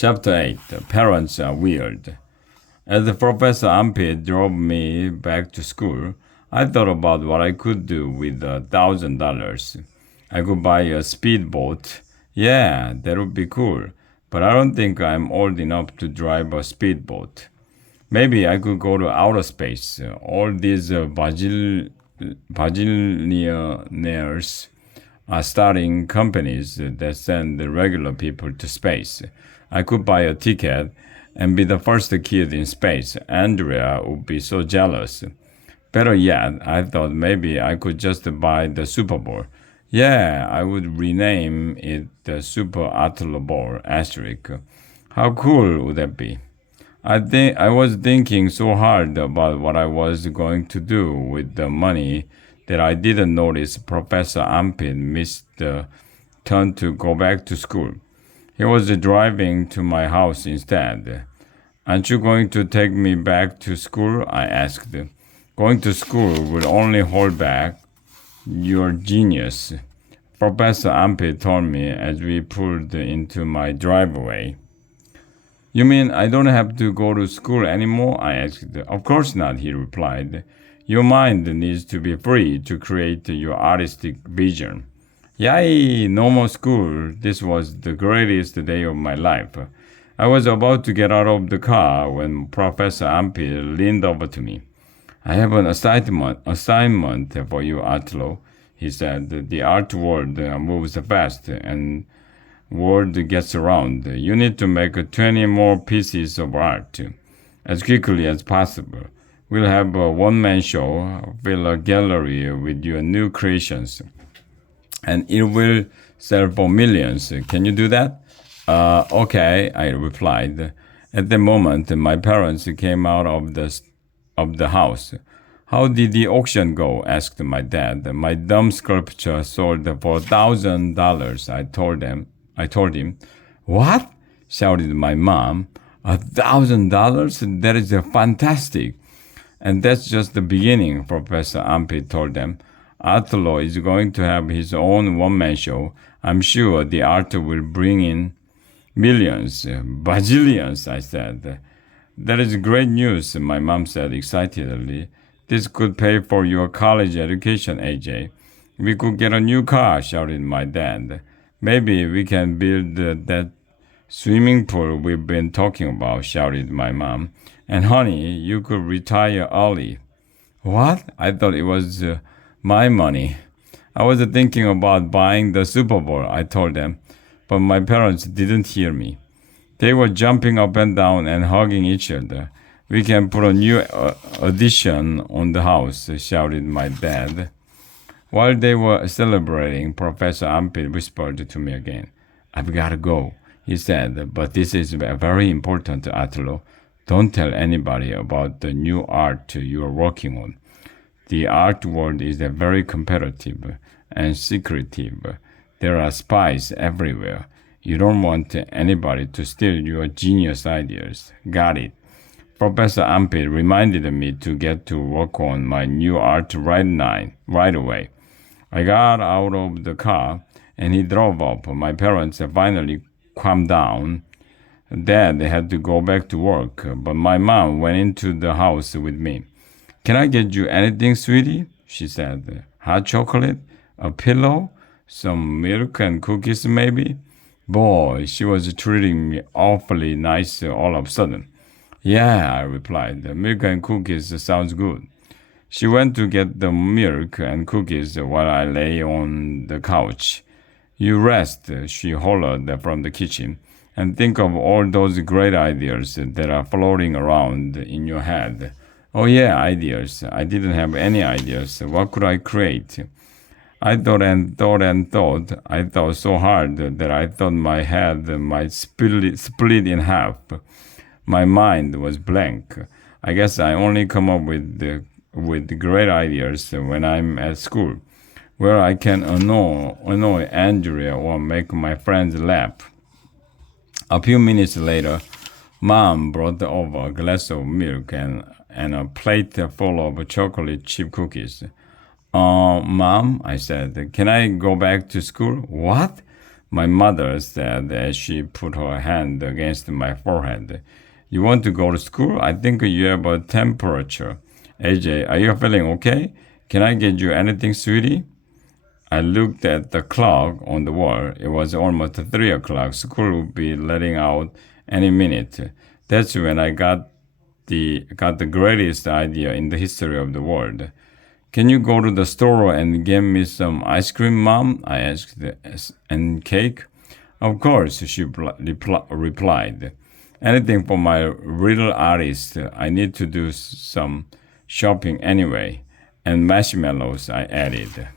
Chapter 8. Parents are weird. As Professor Ampit drove me back to school, I thought about what I could do with $1,000. I could buy a speedboat. Yeah, that would be cool. But I don't think I'm old enough to drive a speedboat. Maybe I could go to outer space. All these bajillionaires are starting companies that send the regular people to space. I could buy a ticket and be the first kid in space. Andrea would be so jealous. Better yet, I thought maybe I could just buy the Super Bowl. Yeah, I would rename it the Super Atlas Bowl asterisk. How cool would that be? I was thinking so hard about what I was going to do with the money that I didn't notice Professor Ampin missed the turn to go back to school. He was driving to my house instead. Aren't you going to take me back to school? I asked. Going to school will only hold back your genius, Professor Ampin told me as we pulled into my driveway. You mean I don't have to go to school anymore? I asked. Of course not, he replied. Your mind needs to be free to create your artistic vision. Yay, no more school. This was the greatest day of my life. I was about to get out of the car when Professor Ampil leaned over to me. I have an assignment for you, Atlo, he said. The art world moves fast and word gets around. You need to make 20 more pieces of art as quickly as possible. We'll have a one-man show, fill a gallery with your new creations, and it will sell for millions. Can you do that? Okay, I replied. At the moment, my parents came out of the house. How did the auction go? Asked my dad. My dumb sculpture sold for $1,000. I told him. What? Shouted my mom. $1,000? That is fantastic. And that's just the beginning, Professor Ampit told them. Atlo is going to have his own one-man show. I'm sure the art will bring in millions, bajillions, I said. That is great news, my mom said excitedly. This could pay for your college education, AJ. We could get a new car, shouted my dad. Maybe we can build that swimming pool we've been talking about, shouted my mom. And honey, you could retire early. What? I thought it was my money. I was thinking about buying the Super Bowl, I told them, but my parents didn't hear me. They were jumping up and down and hugging each other. We can put a new addition on the house, shouted my dad. While they were celebrating, Professor Ampit whispered to me again. I've got to go, he said, but this is very important, Atlo. Don't tell anybody about the new art you're working on. The art world is very competitive and secretive. There are spies everywhere. You don't want anybody to steal your genius ideas. Got it. Professor Ampit reminded me to get to work on my new art right away. I got out of the car and he drove up. My parents finally calmed down. Dad had to go back to work, but my mom went into the house with me. Can I get you anything, sweetie? She said. Hot chocolate? A pillow? Some milk and cookies, maybe? Boy, she was treating me awfully nice all of a sudden. Yeah, I replied. The milk and cookies sounds good. She went to get the milk and cookies while I lay on the couch. You rest, she hollered from the kitchen, and think of all those great ideas that are floating around in your head. Oh yeah, ideas. I didn't have any ideas. What could I create? I thought and thought and thought. I thought so hard that I thought my head might split in half. My mind was blank. I guess I only come up with great ideas when I'm at school, where I can annoy Andrea or make my friends laugh. A few minutes later, Mom brought over a glass of milk and a plate full of chocolate chip cookies. Mom, I said, can I go back to school? What? My mother said as she put her hand against my forehead. You want to go to school? I think you have a temperature. AJ, are you feeling okay? Can I get you anything, sweetie? I looked at the clock on the wall. It was almost 3 o'clock. School would be letting out any minute. That's when I got the greatest idea in the history of the world. Can you go to the store and get me some ice cream, Mom? I asked. And cake? Of course, she replied. Anything for my little artist. I need to do some shopping anyway. And marshmallows, I added.